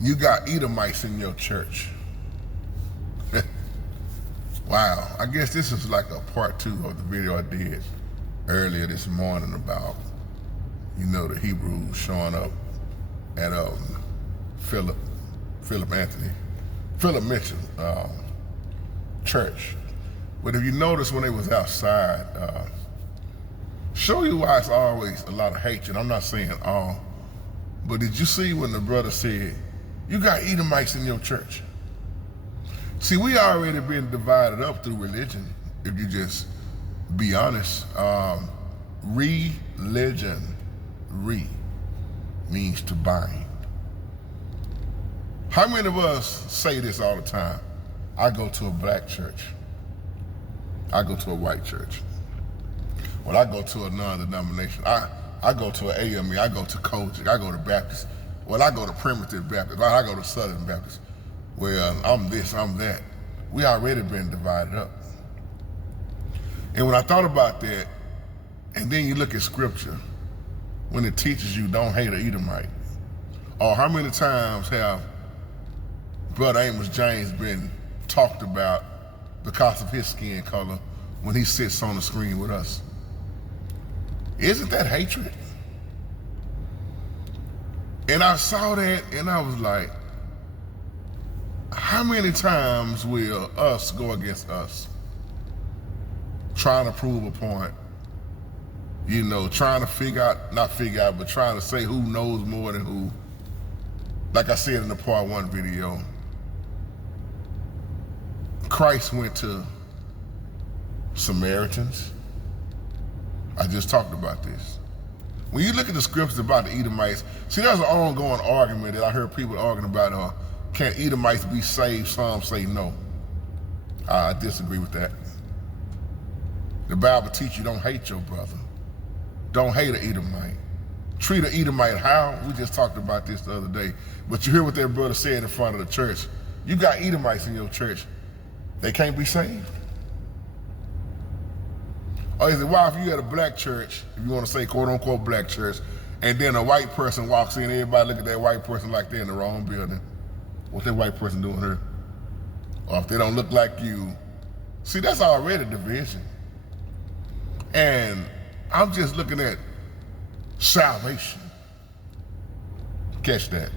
You got Edomites in your church. Wow, I guess this is like a part 2 of the video I did earlier this morning about, the Hebrews showing up at Philip Mitchell church. But if you notice when they was outside, show you why it's always a lot of hatred. I'm not saying all, but did you see when the brother said, you got Edomites in your church? See, we already been divided up through religion, if you just be honest. Religion, means to bind. How many of us say this all the time? I go to a black church. I go to a white church. Well, I go to a non-denomination. I go to an AME, I go to Kojic, I go to Baptist. Well, I go to Primitive Baptist, I go to Southern Baptist. Well, I'm this, I'm that. We already been divided up. And when I thought about that, and then you look at scripture, when it teaches you don't hate an Edomite, or how many times have Brother Amos James been talked about because of his skin color when he sits on the screen with us? Isn't that hatred? And I saw that and I was like, how many times will us go against us? Trying to prove a point, trying to not figure out, but trying to say who knows more than who. Like I said in the part 1 video, Christ went to Samaritans. I just talked about this. When you look at the scriptures about the Edomites, see, there's an ongoing argument that I heard people arguing about, can Edomites be saved? Some say no. I disagree with that. The Bible teaches you don't hate your brother. Don't hate an Edomite. Treat an Edomite how? We just talked about this the other day. But you hear what that brother said in front of the church. You got Edomites in your church. They can't be saved. Or is it, why if you at a black church, if you want to say quote unquote black church, and then a white person walks in, everybody look at that white person like they're in the wrong building. What's that white person doing here? Or if they don't look like you. See, that's already division. And I'm just looking at salvation. Catch that.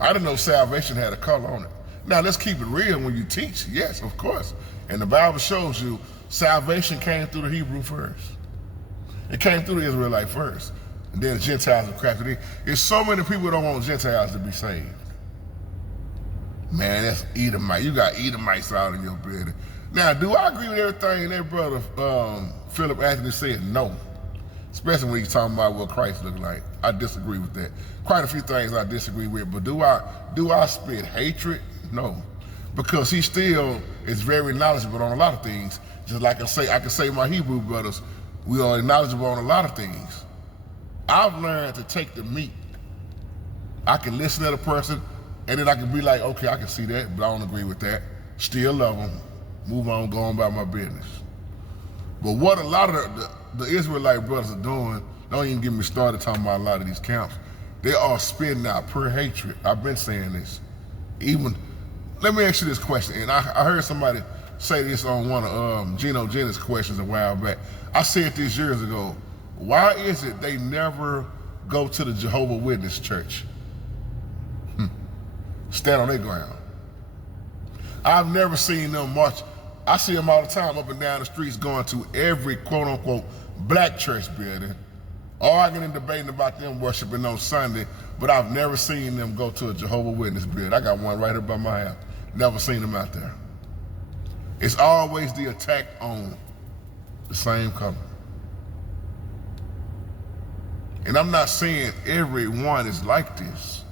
I didn't know salvation had a color on it. Now let's keep it real when you teach. Yes, of course. And the Bible shows you salvation came through the Hebrew first. It came through the Israelite first. And then the Gentiles were crafted in. There's so many people that don't want Gentiles to be saved. Man, that's Edomite. You got Edomites out in your building. Now, do I agree with everything that brother Philip Anthony said? No. Especially when he's talking about what Christ looked like. I disagree with that. Quite a few things I disagree with, but do I spit hatred? No. Because he still is very knowledgeable on a lot of things. Just like I can say my Hebrew brothers, we are knowledgeable on a lot of things. I've learned to take the meat. I can listen to the person, and then I can be like, okay, I can see that, but I don't agree with that. Still love them. Move on, go on about my business. But what a lot of the Israelite brothers are doing, don't even get me started talking about a lot of these camps, they are spitting out pure hatred. I've been saying this. Let me ask you this question, and I heard somebody say this on one of Geno Jennings' questions a while back. I said this years ago. Why is it they never go to the Jehovah's Witness church? Stand on their ground. I've never seen them march. I see them all the time up and down the streets going to every quote unquote black church building, arguing and debating about them worshiping on Sunday, but I've never seen them go to a Jehovah's Witness building. I got one right here by my house. Never seen them out there. It's always the attack on the same color. And I'm not saying everyone is like this,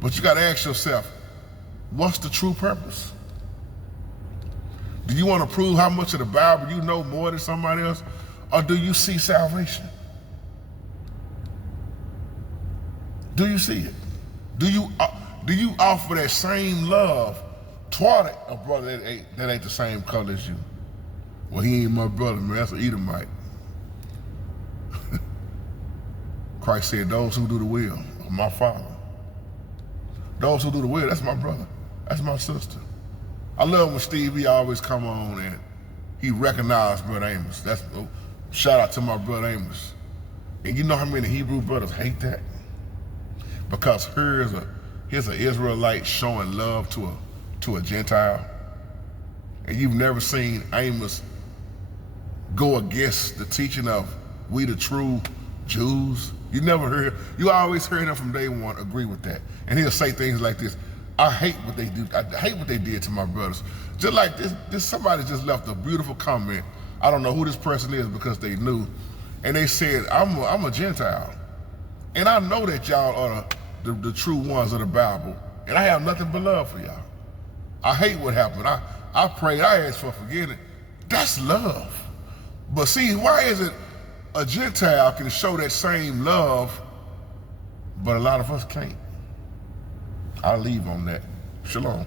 but you gotta ask yourself, what's the true purpose? Do you want to prove how much of the Bible you know more than somebody else? Or do you see salvation? Do you see it? Do you offer that same love toward a brother that ain't the same color as you? Well, he ain't my brother, man, that's an Edomite. Christ said, those who do the will of my Father Those who do the will, that's my brother. That's my sister. I love when Stevie always come on and he recognized Brother Amos. That's shout out to my brother Amos. And you know how many Hebrew brothers hate that? Because here's an Israelite showing love to a Gentile. And you've never seen Amos go against the teaching of we the true Jews. You always heard him from day one agree with that. And he'll say things like this: I hate what they do. I hate what they did to my brothers. Just like this somebody just left a beautiful comment. I don't know who this person is because they knew. And they said, I'm a Gentile. And I know that y'all are the true ones of the Bible. And I have nothing but love for y'all. I hate what happened. I prayed, I asked for forgiveness. That's love. But see, why is it a Gentile can show that same love, but a lot of us can't? I'll leave on that. Shalom.